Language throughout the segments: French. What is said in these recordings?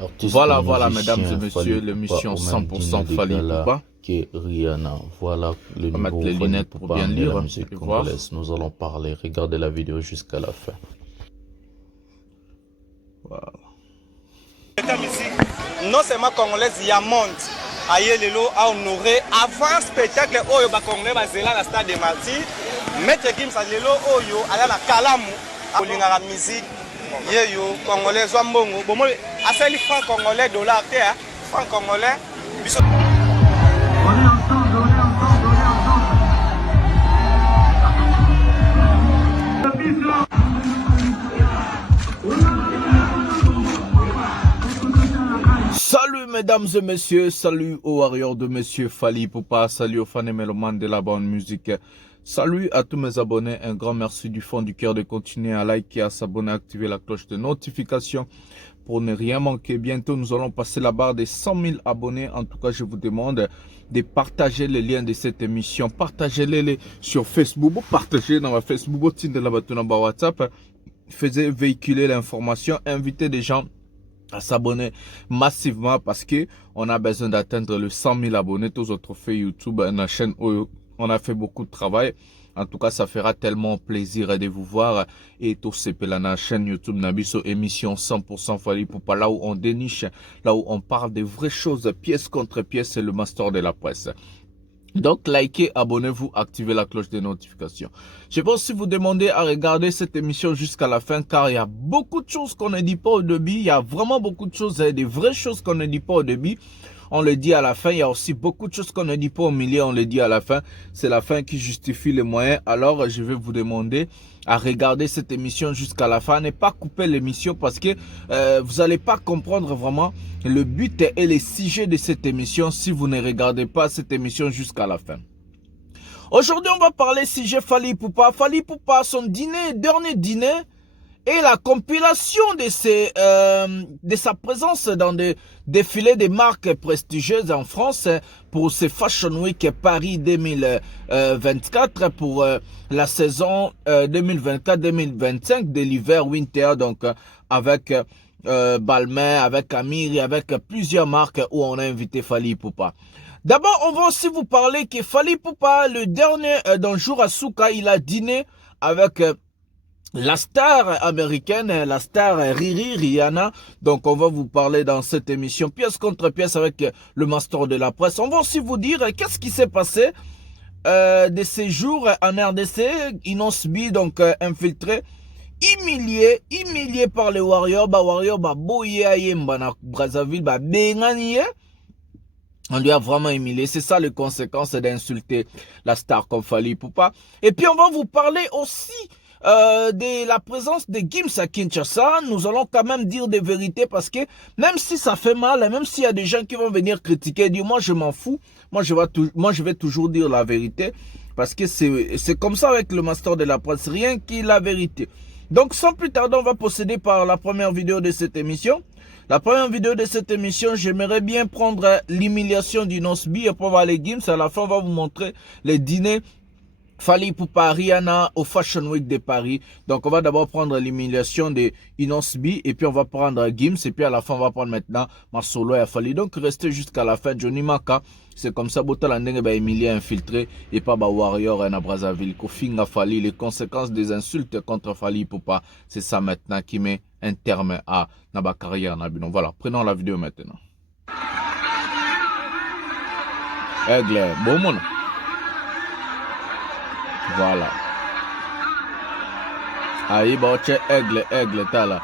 Artiste et Voilà, mesdames et musicien messieurs, Fally Poupa l'émission au même 100% dîner de Fally gala Poupa. que Rihanna. Voilà le On va mettre nouveau les Fally lunettes pour Poupa bien amener la lire musique et voir. congolaise. Nous allons parler. Regardez la vidéo jusqu'à la fin. Voilà. Non seulement congolaise, il y a monde. Aïe lelo a honoré avant spectacle oyo ba congolais ba zela na stade de Martyrs. Maître Gims a lelo oyo ala na kalamu olinga la musique. Yeyo congolais zwa mbongo. Bomo afeli franc congolais dollar te franc congolais. Biso Salut mesdames et messieurs, salut aux warriors de monsieur Fally Poupa, salut aux fans et mélomanes de la bonne musique. Salut à tous mes abonnés, un grand merci du fond du cœur de continuer à liker, à s'abonner, à activer la cloche de notification pour ne rien manquer. Bientôt, nous allons passer la barre des 100 000 abonnés. En tout cas, je vous demande de partager les liens de cette émission. Partagez-les sur Facebook, partagez dans ma Facebook, dans WhatsApp. Faisez véhiculer l'information, invitez des gens à s'abonner massivement parce que on a besoin d'atteindre le 100 000 abonnés. Tous autres fait YouTube, la chaîne où on a fait beaucoup de travail. En tout cas, ça fera tellement plaisir de vous voir et tout c'est la chaîne YouTube Nabiso émission 100% Fally Poupa, là où on déniche, là où on parle des vraies choses, pièce contre pièce, c'est le master de la presse. Donc, likez, abonnez-vous, activez la cloche des notifications. Je pense si vous demandez à regarder cette émission jusqu'à la fin, car il y a beaucoup de choses qu'on ne dit pas au début. Il y a vraiment beaucoup de choses, des vraies choses qu'on ne dit pas au début. On le dit à la fin. Il y a aussi beaucoup de choses qu'on ne dit pas au milieu. On le dit à la fin. C'est la fin qui justifie les moyens. Alors, je vais vous demander à regarder cette émission jusqu'à la fin. Ne pas couper l'émission parce que vous n'allez pas comprendre vraiment le but et les sujets de cette émission si vous ne regardez pas cette émission jusqu'à la fin. Aujourd'hui, on va parler sujet Fally Poupa. Fally Poupa, son dîner, dernier dîner, et la compilation de sa présence dans des défilés de marques prestigieuses en France pour ce Fashion Week Paris 2024 pour la saison 2024-2025 de l'hiver Winter, donc avec Balmain, avec Amiri, avec plusieurs marques où on a invité Fally Poupa. D'abord, on va aussi vous parler que Fally Poupa, le dernier dans Jour à Souka, il a dîné avec la star américaine, la star Riri Rihanna. Donc on va vous parler dans cette émission pièce contre pièce avec le master de la presse. On va aussi vous dire qu'est-ce qui s'est passé de ces jours en RDC. Inos B, donc infiltré, humilié par les Warriors. Warriors boye ayemba na Brazzaville, bengani. On lui a vraiment humilié. C'est ça les conséquences d'insulter la star comme Fally Poupa. Et puis on va vous parler aussi de la présence de Gims à Kinshasa. Nous allons quand même dire des vérités parce que même si ça fait mal, même s'il y a des gens qui vont venir critiquer, dire moi je m'en fous, moi je vais toujours dire la vérité parce que c'est comme ça avec le master de la presse, rien que la vérité. Donc sans plus tarder, on va procéder par la première vidéo de cette émission. La première vidéo de cette émission, j'aimerais bien prendre l'humiliation du Nosby et pour voir les Gims. À la fin, on va vous montrer les dîners Fally Poupa Rihanna au Fashion Week de Paris. Donc on va d'abord prendre l'humiliation de Inosbi et puis on va prendre Gims et puis à la fin on va prendre maintenant ma solo et Fally. Donc restez jusqu'à la fin. Johnny Maka, c'est comme ça Bota Landenge ba humilié, infiltré et pas ba warrior na Brazzaville. Kofinga Fally, les conséquences des insultes contre Fally Poupa, c'est ça maintenant qui met un terme à ma carrière Nabino. Voilà, prenons la vidéo maintenant. Aigle, bon mon. Voilà. Aïe, bon, c'est aigle, t'as là.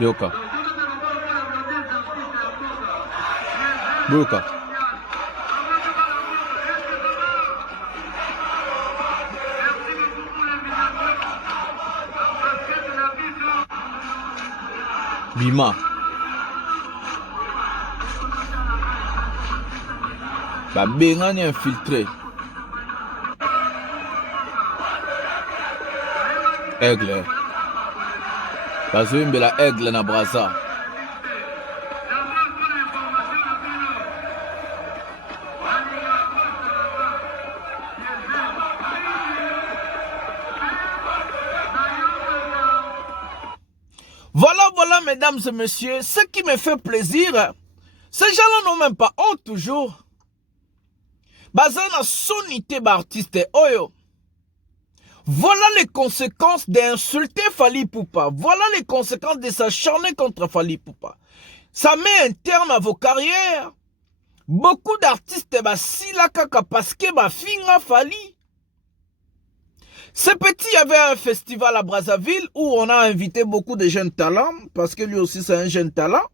Yoka. Yoka. Bima. Bengani infiltré. Aigle. Bazouimbe la aigle na Brazza. Voilà, mesdames et messieurs, ce qui me fait plaisir, ces gens-là n'ont même pas honte toujours. Bazana sonité artiste oyo. Voilà les conséquences d'insulter Fally Ipupa. Voilà les conséquences de s'acharner contre Fally Ipupa. Ça met un terme à vos carrières. Beaucoup d'artistes basila kaka parce que finga Fally. Ce petit avait un festival à Brazzaville où on a invité beaucoup de jeunes talents parce que lui aussi c'est un jeune talent.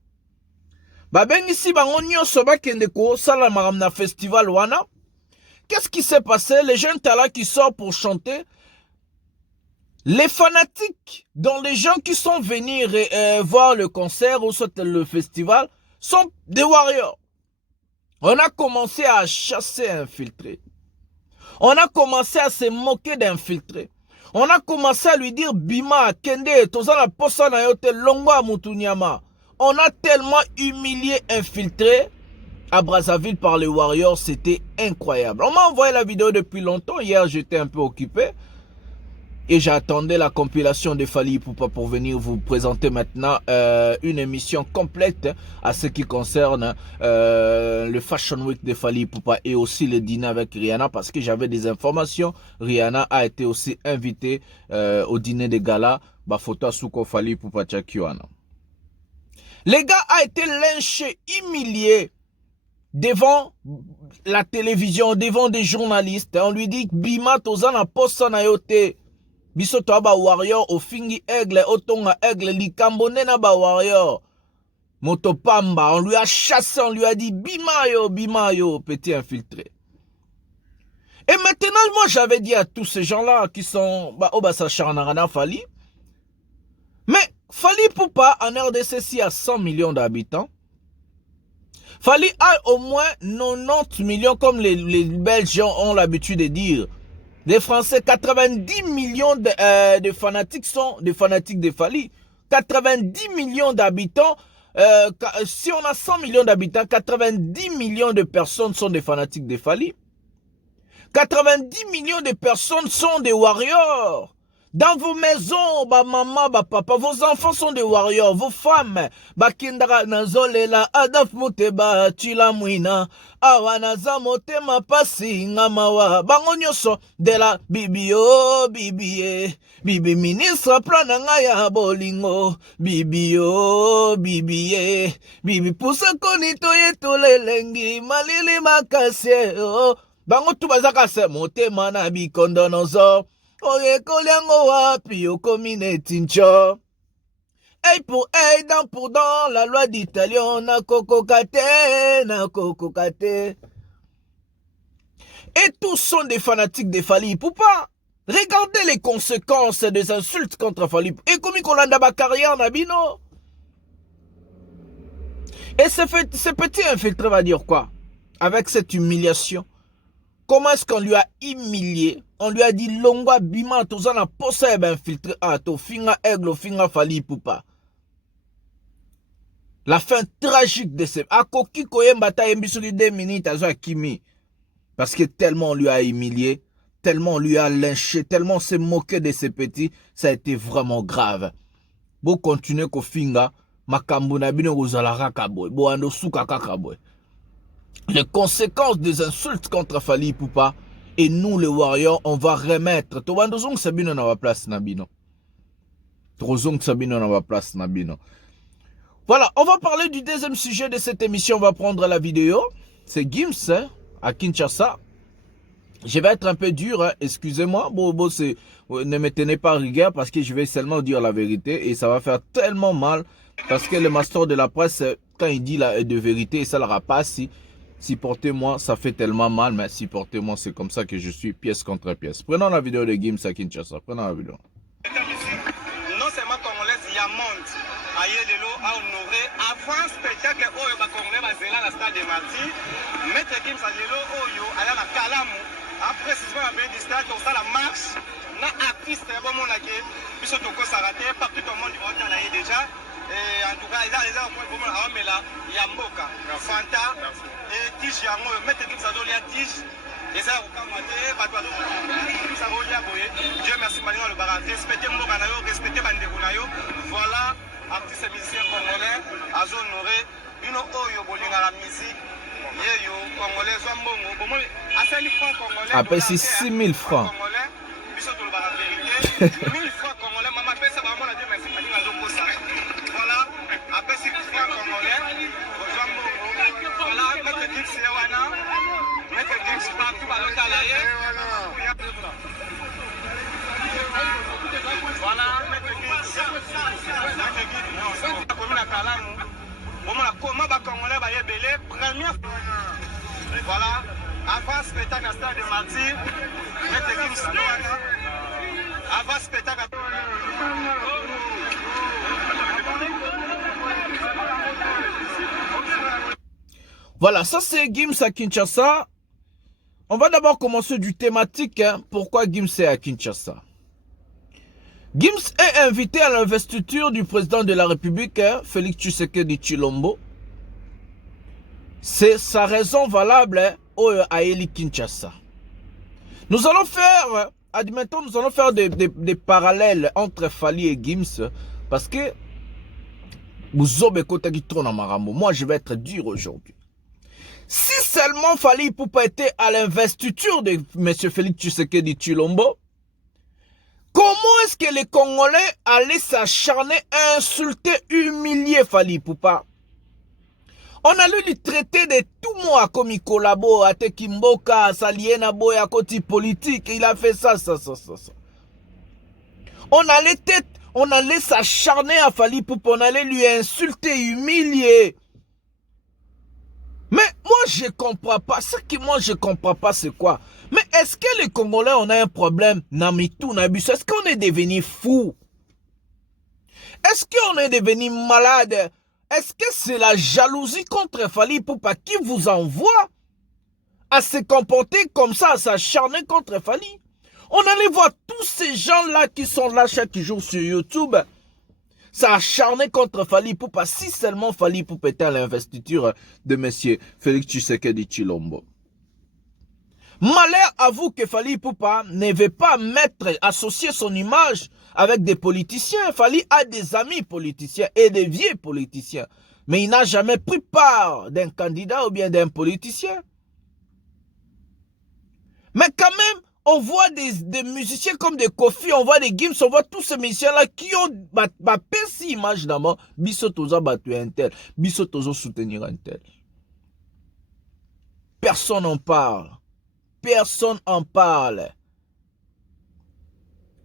Ben ici bangonyo soba kendeko sala maramna festival wana. Qu'est-ce qui s'est passé? Les jeunes talents qui sortent pour chanter. Les fanatiques, dont les gens qui sont venus voir le concert ou soit le festival, sont des warriors. On a commencé à chasser infiltrés. On a commencé à se moquer d'infiltrés. On a commencé à lui dire Bima, Kende, Tozana Posa na yote Longwa Mutunyama. On a tellement humilié infiltrés à Brazzaville par les warriors, c'était incroyable. On m'a envoyé la vidéo depuis longtemps. Hier, j'étais un peu occupé. Et j'attendais la compilation de Fally Ipupa pour venir vous présenter maintenant une émission complète à ce qui concerne le Fashion Week de Fally Ipupa et aussi le dîner avec Rihanna parce que j'avais des informations. Rihanna a été aussi invitée au dîner de gala. Bafota Suko Fally Ipupa Chakiwana. Le gars a été lynché, humilié devant la télévision, devant des journalistes. On lui dit Bima Tozana Posa na yote. Biso to ba warrior o fingi aigle otonga aigle likambone na ba warrior motopamba, on lui a chassé, on lui a dit bima yo petit infiltré. Et maintenant moi j'avais dit à tous ces gens là qui sont s'acharnarana Fally, mais Fally Ipupa en RDC a 100 millions d'habitants. Fally a au moins 90 millions comme les Belges ont l'habitude de dire. Les Français, 90 millions de fanatiques sont des fanatiques de Fally. 90 millions d'habitants, si on a 100 millions d'habitants, 90 millions de personnes sont des fanatiques de Fally. 90 millions de personnes sont des warriors. Dans vos maisons, maman, papa, vos enfants sont des warriors, vos femmes, kindara nazolela, adaf muteba, chilamwina, awanaza motema pasi, ngamawa, bangonyoso, de la bibio, bibie, bibi ministre, planangaya bolingo, bibio, bibie, bibi pusa konito yeto lelengi, malili makase, bango tubazaka se motema na bikondonozo, Oye koliango wapi okomine tincho. Hey pour hey, dent pour dent, la loi d'Italien, na kokokate. Et tous sont des fanatiques de Fally Ipupa. Regardez les conséquences des insultes contre Fally Ipupa. Et comme on a dans ma carrière, Nabino. Et ce petit infiltré va dire quoi? Avec cette humiliation. Comment est-ce qu'on lui a humilié? On lui a dit Longwa Bima Tozana Posa eba infiltré to finga aigle finga Fally Ipupa. La fin tragique de ce Akoki Koyembata Yembisuri 2 minutes à Kimi. Parce que tellement on lui a humilié, tellement on lui a lynché, tellement on s'est moqué de ces petits, ça a été vraiment grave. Bon continuer ko finga makambu na bino kozalaka kaboy, bo ando suka kakaboy. Les conséquences des insultes contre Fally Ipupa et nous les warriors on va remettre Tobandozong Sabino na wa place Nabino. Trozong Sabino na wa place Nabino. Voilà, on va parler du deuxième sujet de cette émission, on va prendre la vidéo. C'est Gims hein, à Kinshasa. Je vais être un peu dur, hein, excusez-moi. Ne me tenez pas rigueur parce que je vais seulement dire la vérité et ça va faire tellement mal parce que le master de la presse, quand il dit la de vérité, ça ne l'aura pas si. Supportez-moi, ça fait tellement mal, mais supportez-moi, c'est comme ça que je suis, pièce contre pièce. Prenons la vidéo de Gims à Kinshasa. Prenons la vidéo. Non seulement congolaise, il y a monde. Aïe Lelo a honoré avant spectacle Oyo ba congolais ba zela la stade de Martyrs. Maître Gims a Lelo Oyo ala na Kalamu. Après précisément la du stade, on la marche. Na artiste bon mon laqué. Biso toko s'arrêter partout au monde on a déjà. Et en tout cas, il y a mais là, il y a Mboka, Fanta, et Tige, il y a Maître Gims a donné à Tige, et ça, au Kamate, Batouado, Dieu merci, Malina le Barat, respectez Mboka, respectez Bandeko, voilà artiste musicien congolais azo honoré bino oyo bolingaka musique yeyo congolais zwa mbongo bomoi asali franc congolais apesi 6000 francs congolais biso tolobaka vérité 1000 francs congolais mama pesa bamona Dieu merci balinga azokosa voilà apesi franc congolais zwa mbongo voilà maître Gix ye wana maître Gix partout balotala ye voilà maître Gix akomi na kalamu bomona koma bacongolais bayebele première voilà avant spectacle à Stade de Martyrs maître Gix wana avant spectacle Voilà, ça c'est Gims à Kinshasa. On va d'abord commencer du thématique. Hein. Pourquoi Gims est à Kinshasa? Gims est invité à l'investiture du président de la République, hein, Félix Tshisekedi Tshilombo. C'est sa raison valable hein, à Eli Kinshasa. Nous allons faire, admettons, nous allons faire des parallèles entre Fali et Gims. Parce que, moi je vais être dur aujourd'hui. Si seulement Fali Ipupa était à l'investiture de M. Félix Tshisekedi Tshilombo, comment est-ce que les Congolais allaient s'acharner à insulter, humilier Fali Ipupa? On allait lui traiter de tout mots comme il collabore, à Tekimboka, Saliena Boy, à côté politique, il a fait ça. On allait s'acharner à Fali Ipupa, on allait lui insulter, humilier. Mais moi, je comprends pas. Ce que moi, je comprends pas, c'est quoi? Mais est-ce que les Congolais, on a un problème? Est-ce qu'on est devenu fou? Est-ce qu'on est devenu malade? Est-ce que c'est la jalousie contre Fali Ipupa qui vous envoie à se comporter comme ça, à s'acharner contre Fali? On allait voir tous ces gens-là qui sont là chaque jour sur YouTube. Ça a acharné contre Fali Ipupa, si seulement Fali Ipupa était à l'investiture de M. Félix Tshisekedi Tshilombo. Malheur à vous que Fali Ipupa ne veut pas associer son image avec des politiciens. Fali a des amis politiciens et des vieux politiciens. Mais il n'a jamais pris part d'un candidat ou bien d'un politicien. Mais quand même, on voit des musiciens comme des Kofi, on voit des Gims, on voit tous ces musiciens-là qui ont pessi image d'abord. Bissotoza battu un tel, Bissotoza soutenir un tel. Personne n'en parle. Personne en parle.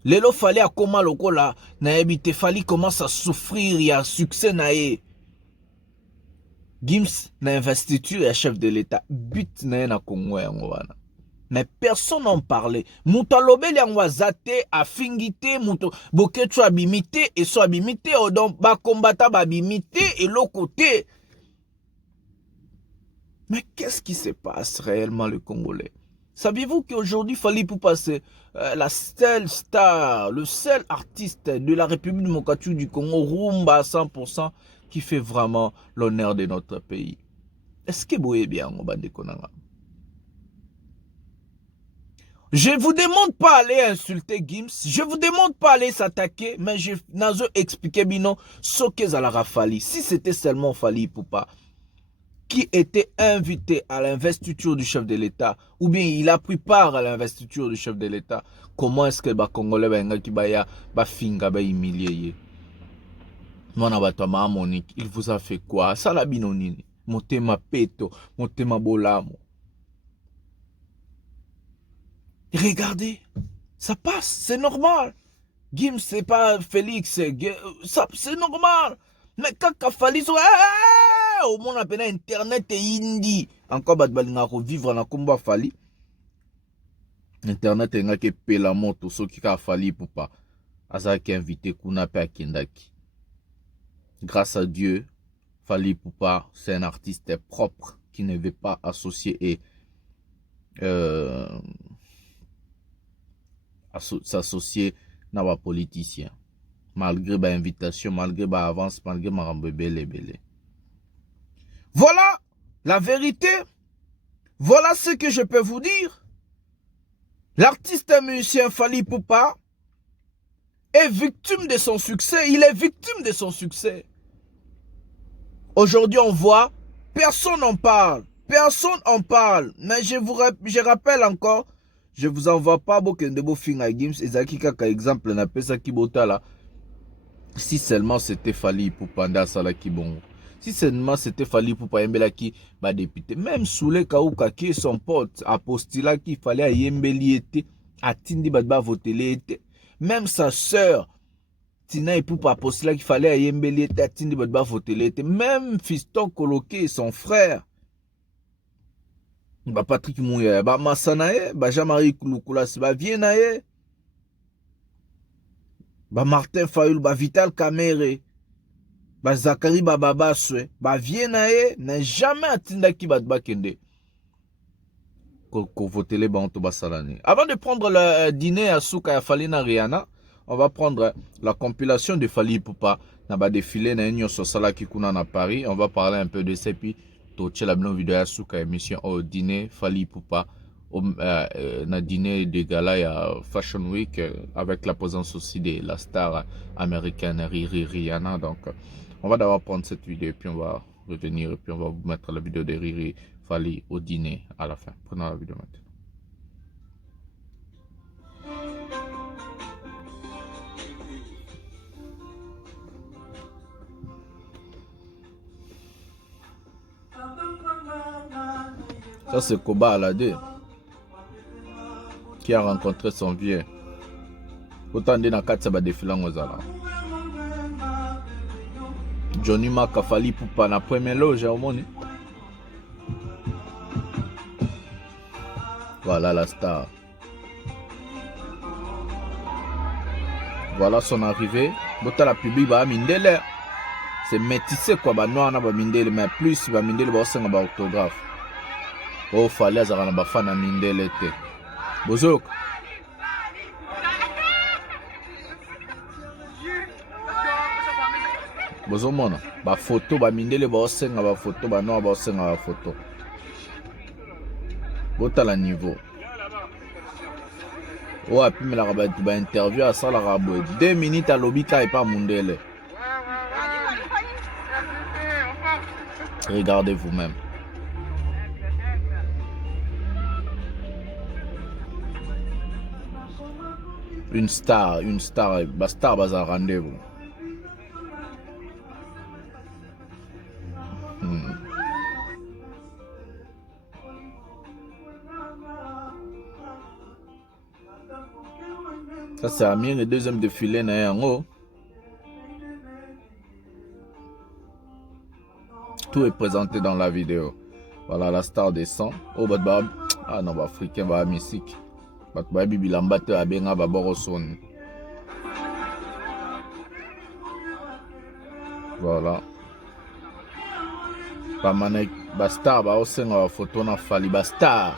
Lelo Fali a comment le là, naebite Fali commence à souffrir, il y a succès nae. Gims na investiture et chef de l'État, but na Congo ngwana. Mais personne n'en parlait. Moutalobe liangwazate a fingité, mouto boketu abimité et so abimité, donc ba combattant abimité et l'autre côté. Mais qu'est-ce qui se passe réellement le Congolais? Saviez-vous qu'aujourd'hui Fali Ipupa c'est la seule star, le seul artiste de la République démocratique du Congo, rumba à 100%, qui fait vraiment l'honneur de notre pays? Est-ce que vous voyez bien, Obande Konanga? Je vous demande pas aller insulter Gims, je vous demande pas aller s'attaquer, mais je n'ai expliqué bino ce qu'est Zalara Fali. Si c'était seulement Fali Ipupa qui était invité à l'investiture du chef de l'État, ou bien il a pris part à l'investiture du chef de l'État, comment est-ce que les Congolais qui ba finga ba humilié? Monique, il vous a fait quoi? Ça la binonini, motema peto, motema bolamo. Regardez, ça passe, c'est normal. Gims, c'est pas Félix, c'est normal. Mais quand Fali, au monde appelle Internet et Indi. Encore, vivre dans combat Fali. Internet est que pela moto, ce qui a Fali pour pas. Asa qui invité Kuna pe Kendaki. Grâce à Dieu, Fali Ipupa, c'est un artiste propre qui ne veut pas associer et s'associer à un politicien. Malgré ma invitation, malgré ma avance, malgré ma belé. Voilà la vérité. Voilà ce que je peux vous dire. L'artiste musicien Fali Ipupa est victime de son succès. Il est victime de son succès. Aujourd'hui, on voit, personne n'en parle. Personne n'en parle. Mais je rappelle encore, je vous envoie pas beaucoup de beaux films à Gims. Et Zaki Kaka exemple, n'a pas ça qui bota là. Si seulement c'était Fally pour Panda Salaki bon. Si seulement c'était Fally pour Payembela qui va député. Même Soule Kaouka qui est son pote, apostila qu'il fallait à Yembeli était, à Tindi Badba voter était. Même sa sœur, Tina et Poupa apostila qu'il fallait à Yembeli était, à Tindi Badba voter était. Même Fiston Koloké, son frère. Bah Patrick Mouya, bah Massanae, bah Jean-Marie Kouloukoula, bah Viennae. Bah Martin Fayoul, bah Vital Kamere. Bah Zachary Bababa Swe, bah Viennae, n'a jamais atteint qui bat bakende. Ko voter les bantos basalani. Avant de prendre le dîner à Souka et Falina Rihanna, on va prendre la compilation de Fally Ipupa. Na ba défilé na Union Sosala qui kuna na Paris. On va parler un peu de ça puis toche la bonne vidéo à Souka émission au dîner Fally Ipupa. Na dîner de gala à Fashion Week avec la présence aussi de la star américaine Rihanna. Donc on va d'abord prendre cette vidéo et puis on va revenir et puis on va vous mettre la vidéo de Riri Fally au dîner à la fin. Prenons la vidéo maintenant. Ça c'est Koba Alade qui a rencontré son vieux. Autant de na kati ba défilant ozala. Johnny Maka Fally Ipupa na premier loge au monde. Voilà la star. Voilà son arrivée. Bota la public ba mindele. C'est métissé quoi ba noir na ba mindele mais plus ba mindele ba osenga ba orthographe. Oh Fally azala na ba fan na mindele te. Bozok. Bozomona ba photo ba mindele ba osenga ba photo ba noir ba osenga ba photo. Bota la niveau. Oh api me la ba interview à ça la rabo 2 minutes à lobika et pas mundele. Regardez vous-même. Une star, star bazar rendez-vous. Ça c'est Amir, le deuxième défilé en haut. Tout est présenté dans la vidéo. Voilà, la star descend. Oh, bah, ah non, bah, africain, bah, musique. Bah, bibi, l'ambate, à benga, bah, boroson. Voilà. Bah, manek, bah, star, bah, osenga, bah, photo, na Fally, bah, star.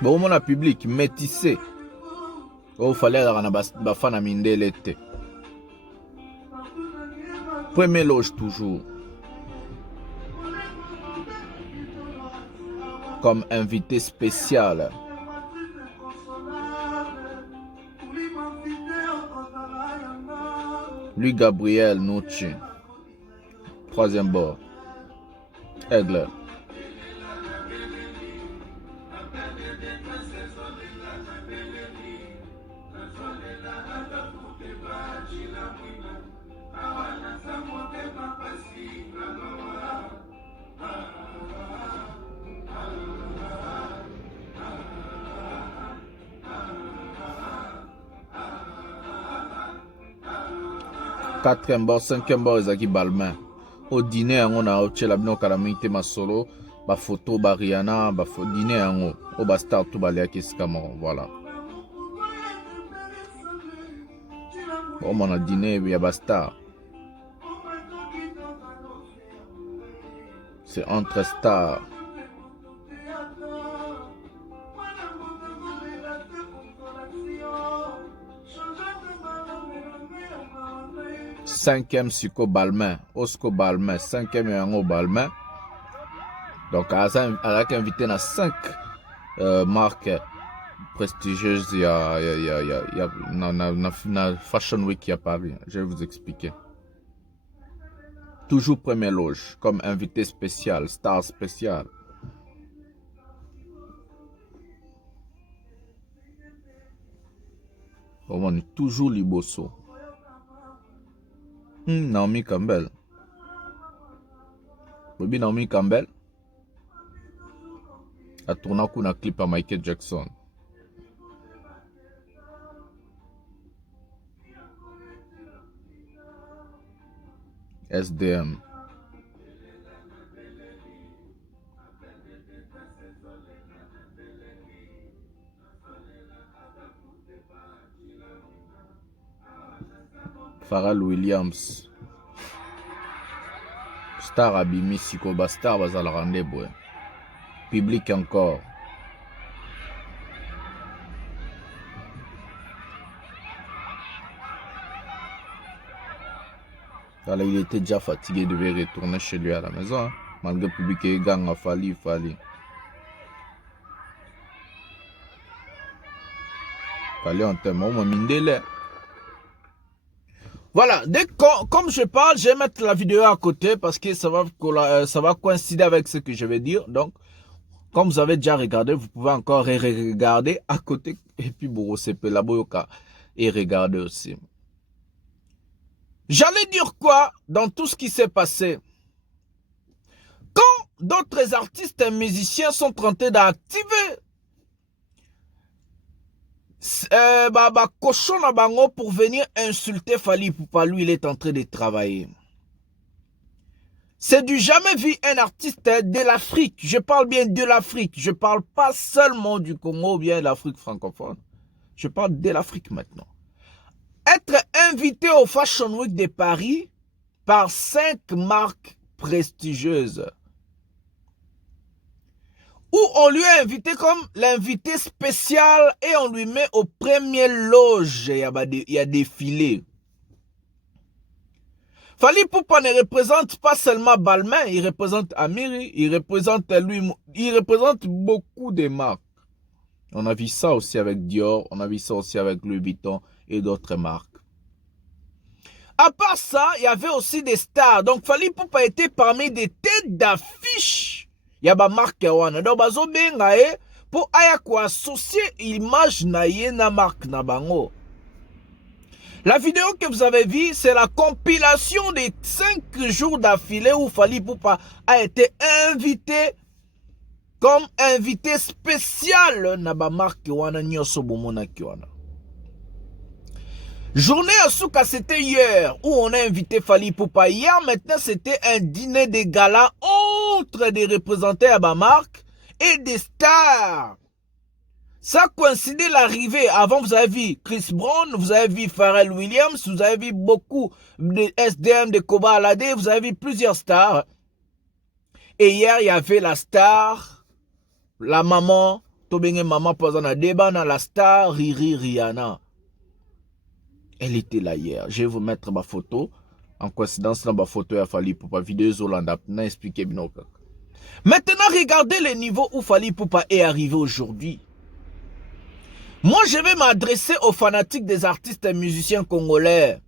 Bon, mon public, métissé. Oh, Fally, bah, fan à mindele te. Premier loge toujours. Comme invité spécial. Lui Gabriel Nucci. Troisième bord. Aigle. Quatrième bord, cinquième bord, Ezaki Balmain. Au dîner, on a au Tchelabno Kalamite Masolo, ba photo, ba Rihanna, ba dîner en haut. Au bastard, tout balé à Keskamon. Voilà. Bon, on a dîner, il y a bastard. C'est entre stars. Cinquième Siko Balmain, Osco Balmain, cinquième Yango Balmain. Donc, elle a invité dans 5 marques prestigieuse, il y a na Fashion Week à Paris. Je vais vous expliquer. Toujours première loge, comme invité spécial, star spécial. On est toujours liboso. Naomi Campbell. Bobby Naomi Campbell a tourné un clip à Michael Jackson. SDM. Pharrell Williams. Star Abimi Sikoba Star bazala rendez-vous. Public encore. Alors, il était déjà fatigué, il devait retourner chez lui à la maison. Hein. Malgré le public et gang a fallu. Fallait en termes, mindele. Voilà, comme je parle, je vais mettre la vidéo à côté parce que ça va coïncider avec ce que je vais dire. Donc, comme vous avez déjà regardé, vous pouvez encore regarder à côté. Et puis, Borosepe, la Boyoka, et regarder aussi. J'allais dire quoi dans tout ce qui s'est passé? Quand d'autres artistes et musiciens sont tentés d'activer cochon na bango pour venir insulter Fally Ipupa, lui il est en train de travailler. C'est du jamais vu un artiste de l'Afrique. Je parle bien de l'Afrique. Je parle pas seulement du Congo ou bien de l'Afrique francophone. Je parle de l'Afrique maintenant. Être invité au Fashion Week de Paris par 5 marques prestigieuses. Où on lui a invité comme l'invité spécial et on lui met aux premières loges. Il y a défilé. Fally Ipupa ne représente pas seulement Balmain, il représente Amiri, il représente beaucoup de marques. On a vu ça aussi avec Dior, on a vu ça aussi avec Louis Vuitton et d'autres marques. À part ça, il y avait aussi des stars. Donc Fally Ipupa était parmi des têtes d'affiche. Il y a des marques wana. Donc bazo benga pour aya ko associer image na ye na marque na bango. La vidéo que vous avez vue, c'est la compilation des 5 jours d'affilée où Fally Ipupa a été invité comme invité spécial na ba marque wana nyoso bomona ki wana. Journée à Souka, c'était hier, où on a invité Fally Ipupa. Hier, maintenant, c'était un dîner de gala entre des représentants à ma marque et des stars. Ça coïncidait l'arrivée. Avant, vous avez vu Chris Brown, vous avez vu Pharrell Williams, vous avez vu beaucoup de SDM, de Koba Alade, vous avez vu plusieurs stars. Et hier, il y avait la star, la maman, Tobenge maman, Pozana Debana, la star Riri Rihanna. Elle était là hier. Je vais vous mettre ma photo. En coïncidence, dans ma photo, il a fallu pour ma vidéo Zolanda. Expliquer bien. Maintenant, regardez le niveau où Fally Ipupa est arrivé aujourd'hui. Moi, je vais m'adresser aux fanatiques des artistes et musiciens congolais.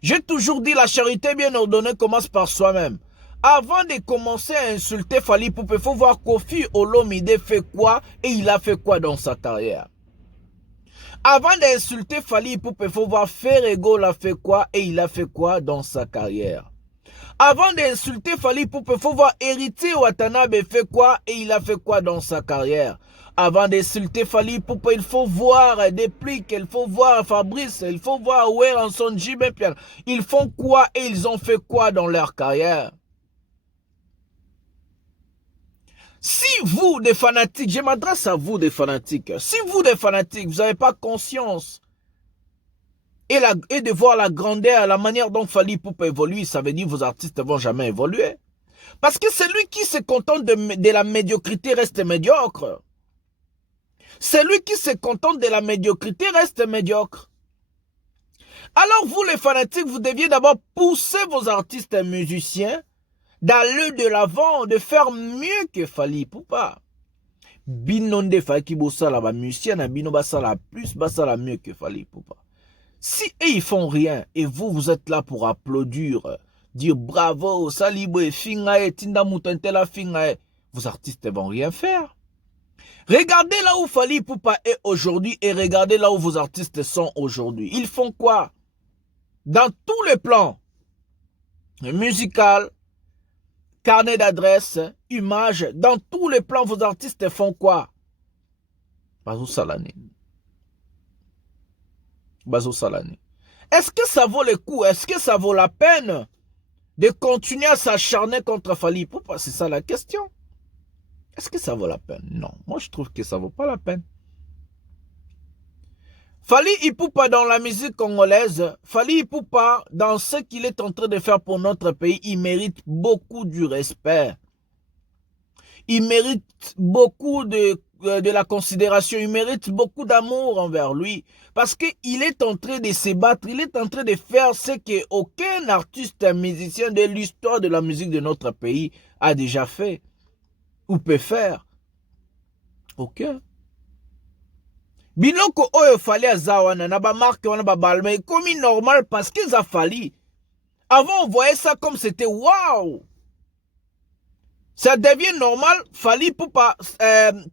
J'ai toujours dit la charité bien ordonnée commence par soi-même. Avant de commencer à insulter Fally Ipupa, il faut voir Koffi Olomide fait quoi et il a fait quoi dans sa carrière. Avant d'insulter Fally Ipupa, il faut voir Ferrego l'a fait quoi et il a fait quoi dans sa carrière. Avant d'insulter Fally Ipupa, il faut voir Héritier Watanabe fait quoi et il a fait quoi dans sa carrière. Avant d'insulter Fally Ipupa, il faut voir Déplique, il faut voir Fabrice, il faut voir Weranson Jibé Pierre. Ils font quoi et ils ont fait quoi dans leur carrière. Si vous, des fanatiques, je m'adresse à vous, des fanatiques, si vous, des fanatiques, vous n'avez pas conscience et de voir la grandeur, la manière dont Fally Ipupa évolue, ça veut dire que vos artistes ne vont jamais évoluer. Parce que celui qui se contente de la médiocrité reste médiocre. Celui qui se contente de la médiocrité reste médiocre. Alors vous, les fanatiques, vous deviez d'abord pousser vos artistes et musiciens d'aller de l'avant, de faire mieux que Fally Ipupa. Binonde Faki Bossala, ba musicien na bino basala plus, basala mieux que Fally Ipupa. Si eux ils font rien et vous êtes là pour applaudir, dire bravo, Salibo et Fingae, Tinda Moutantela Fingae, vos artistes vont rien faire. Regardez là où Fally Ipupa est aujourd'hui et regardez là où vos artistes sont aujourd'hui. Ils font quoi? Dans tous les plans, musical, carnet d'adresse, image, dans tous les plans, vos artistes font quoi? Bazou Salani. Bazou Salani. Est-ce que ça vaut le coup? Est-ce que ça vaut la peine de continuer à s'acharner contre Fally Ipupa? C'est ça la question. Est-ce que ça vaut la peine? Non. Moi, je trouve que ça vaut pas la peine. Fally Ipupa dans la musique congolaise, Fally Ipupa dans ce qu'il est en train de faire pour notre pays, il mérite beaucoup du respect. Il mérite beaucoup de la considération, il mérite beaucoup d'amour envers lui. Parce qu'il est en train de se battre, il est en train de faire ce qu'aucun artiste, musicien de l'histoire de la musique de notre pays a déjà fait ou peut faire. Aucun. Biloko oyo Fally azawana na ba marque wana ba balme comme normal parce que ça Fally. Avant on voyait ça comme c'était waouh. Ça devient normal, Fally Ipupa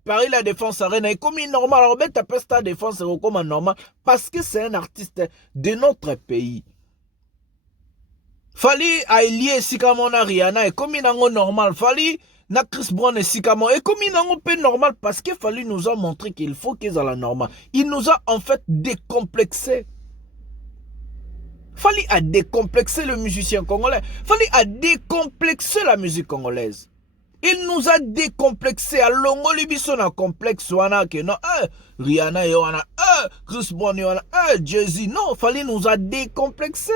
Paris la défense arène et comme normal, alors ben t'appelles ta défense comme normal parce que c'est un artiste de notre pays. Fally a lié Sikamona Rihanna et comme normal, Fally na Chris Brown et Sikamo. Et comme il n'a pas normal, parce que Fally nous a montré qu'il faut qu'ils aient la normale. Il nous a en fait décomplexé. Fally a décomplexé le musicien congolais. Fally a décomplexé la musique congolaise. Il nous a décomplexé. À longo libiso na complexe wana que non, Rihanna et wana, Chris Brown et wana, Jay-Z. Non, Fally nous a décomplexé.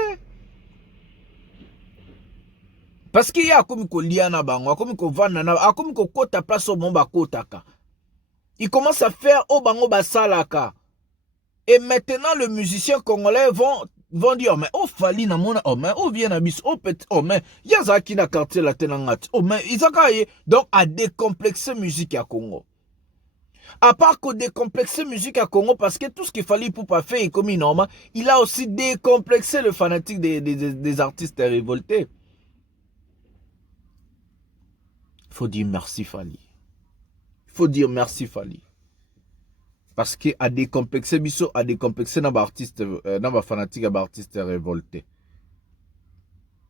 Parce qu'il y a comme ko liana bango, comme ko vanana, comme ko kota place au bomba kotaka. Il commence à faire au bango basalaka. Et maintenant les musiciens congolais vont dire mais oh Fally na mona oh mais oh vient abis oh peut oh mais yazaki na quartier la tenangati oh mais izakaye donc à décomplexer musique à Congo. À part que décomplexer musique à Congo parce que tout ce qu'il Fally Ipupa faire est comme normal, il a aussi décomplexé le fanatique des artistes révoltés. Il faut dire merci Fally. Il faut dire merci Fally. Parce que a décomplexé biso, a décomplexé na artiste, na fanatique à artiste révolté.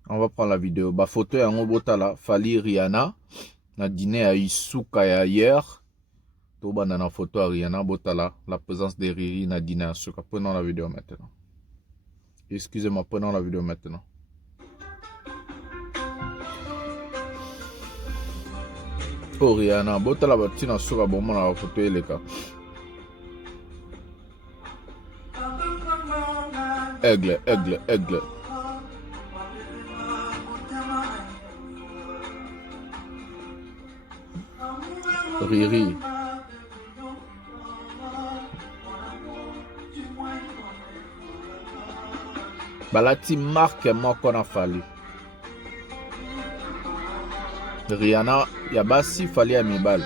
On va prendre la vidéo. Ba photo ya ngobota la Fally Rihanna na dîner à Isuka ya hier. To bana na photo à Rihanna botala la présence de Riri na dîner à Isuka. Prenons la vidéo maintenant. Excusez-moi, prenons la vidéo maintenant. Oh Rihanna, bota la batina suka bomo na photo eleka. Aigle, aigle, aigle. Riri. Balati marque moko na Fally. Rihanna, yabasi Fally à mibal.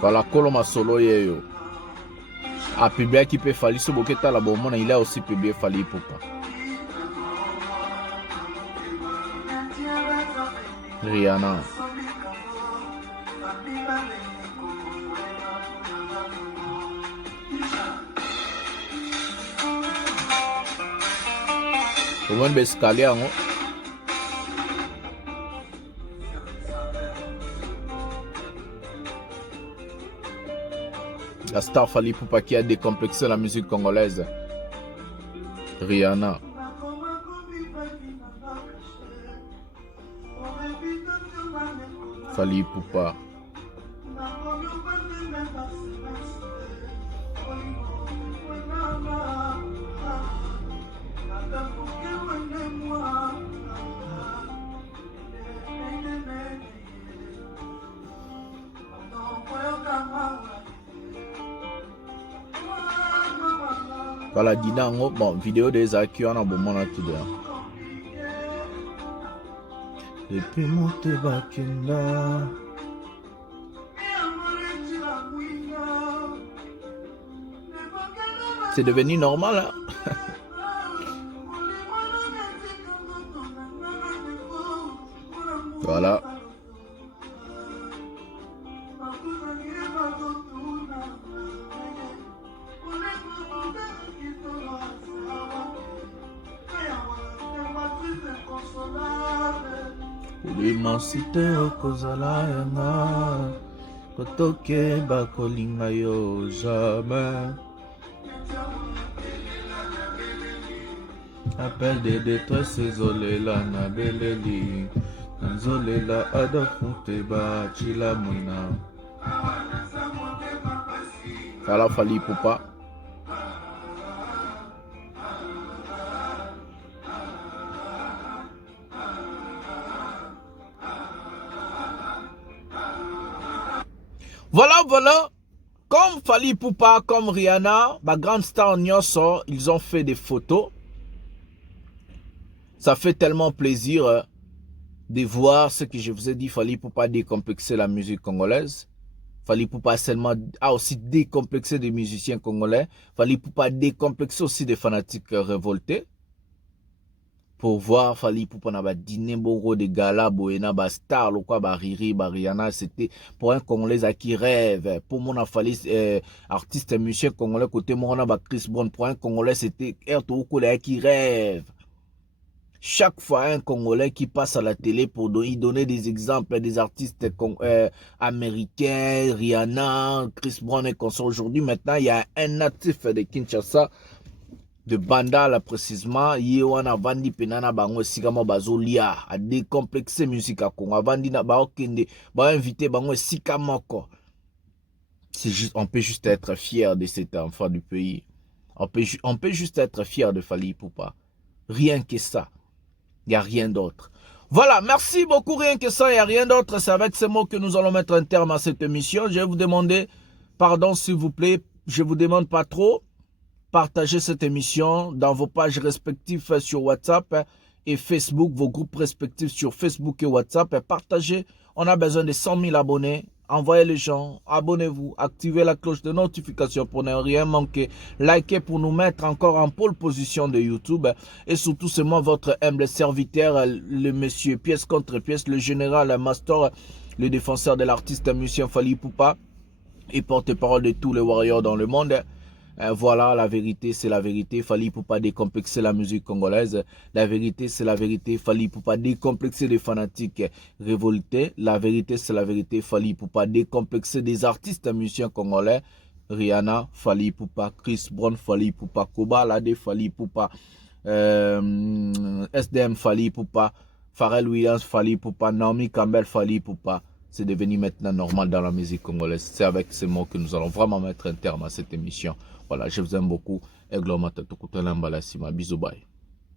Voilà, Koloma solo yeyo. A publié qui peut Fally ce boketa la bon il a aussi publié Fally Ipupa. Rihanna. Comment escalier en haut? La star Fally Ipupa qui a décomplexé la musique congolaise. Rihanna. Fally Ipupa. Voilà, dinango, bon, vidéo des acquis en abonnement là tout Depuis monte bakenda. C'est devenu normal, hein? Voilà. L'immensité okozala yanga kotoke bakolinga yo jamais. Appel de détresse ezolela na beleli nzolela adafunte bachila mwina. Kala Fally Ipupa. Voilà. Comme Fally Ipupa, comme Rihanna, ma grande star Nyonso, ils ont fait des photos. Ça fait tellement plaisir de voir ce que je vous ai dit. Fally Ipupa décomplexer la musique congolaise. Fally Ipupa seulement a aussi décomplexé des musiciens congolais. Fally Ipupa décomplexé aussi des fanatiques révoltés. Pour voir Fally Ipupa na ba dîner bongo de gala boena ba star lo quoi ba Riri ba Rihanna, c'était pour un Congolais qui rêve. Pour mon Fally artiste musicien congolais côté mon ba Chris Brown, pour un Congolais c'était Erto Okole qui rêve. Chaque fois un Congolais qui passe à la télé pour y donner des exemples des artistes américains, Rihanna, Chris Brown et consorts. Aujourd'hui maintenant il y a un natif de Kinshasa, de Banda là précisément, Yewana Vandi Penana Bango Sigama Bazolia a décomplexé musique à Congo. Vandi na ba okende ba invité Bango Sikamoko. C'est juste, on peut juste être fier de cet enfant du pays. On peut juste être fier de Fally Ipupa. Rien que ça. Il n'y a rien d'autre. Voilà, merci beaucoup, rien que ça, il n'y a rien d'autre. C'est avec ces mots que nous allons mettre un terme à cette émission. Je vais vous demander, pardon s'il vous plaît, je vous demande pas trop. Partagez cette émission dans vos pages respectives sur WhatsApp et Facebook, vos groupes respectifs sur Facebook et WhatsApp. Partagez, on a besoin de 100 000 abonnés. Envoyez les gens, abonnez-vous, activez la cloche de notification pour ne rien manquer. Likez pour nous mettre encore en pole position de YouTube. Et surtout, c'est moi, votre humble serviteur, le monsieur pièce contre pièce, le général Master, le défenseur de l'artiste musicien Fally Ipupa et porte-parole de tous les warriors dans le monde. Voilà, la vérité, c'est la vérité. Fally Ipupa décomplexer la musique congolaise. La vérité, c'est la vérité. Fally Ipupa décomplexer les fanatiques révoltés. La vérité, c'est la vérité. Fally Ipupa décomplexer des artistes musiciens congolais. Rihanna, Fally Ipupa, Chris Brown, Fally Ipupa, Koba Lade, Fally Ipupa, SDM, Fally Ipupa, Pharrell Williams, Fally Ipupa, Naomi Campbell, Fally Ipupa. C'est devenu maintenant normal dans la musique congolaise. C'est avec ces mots que nous allons vraiment mettre un terme à cette émission. Voilà, je vous aime beaucoup. Bisous, bye.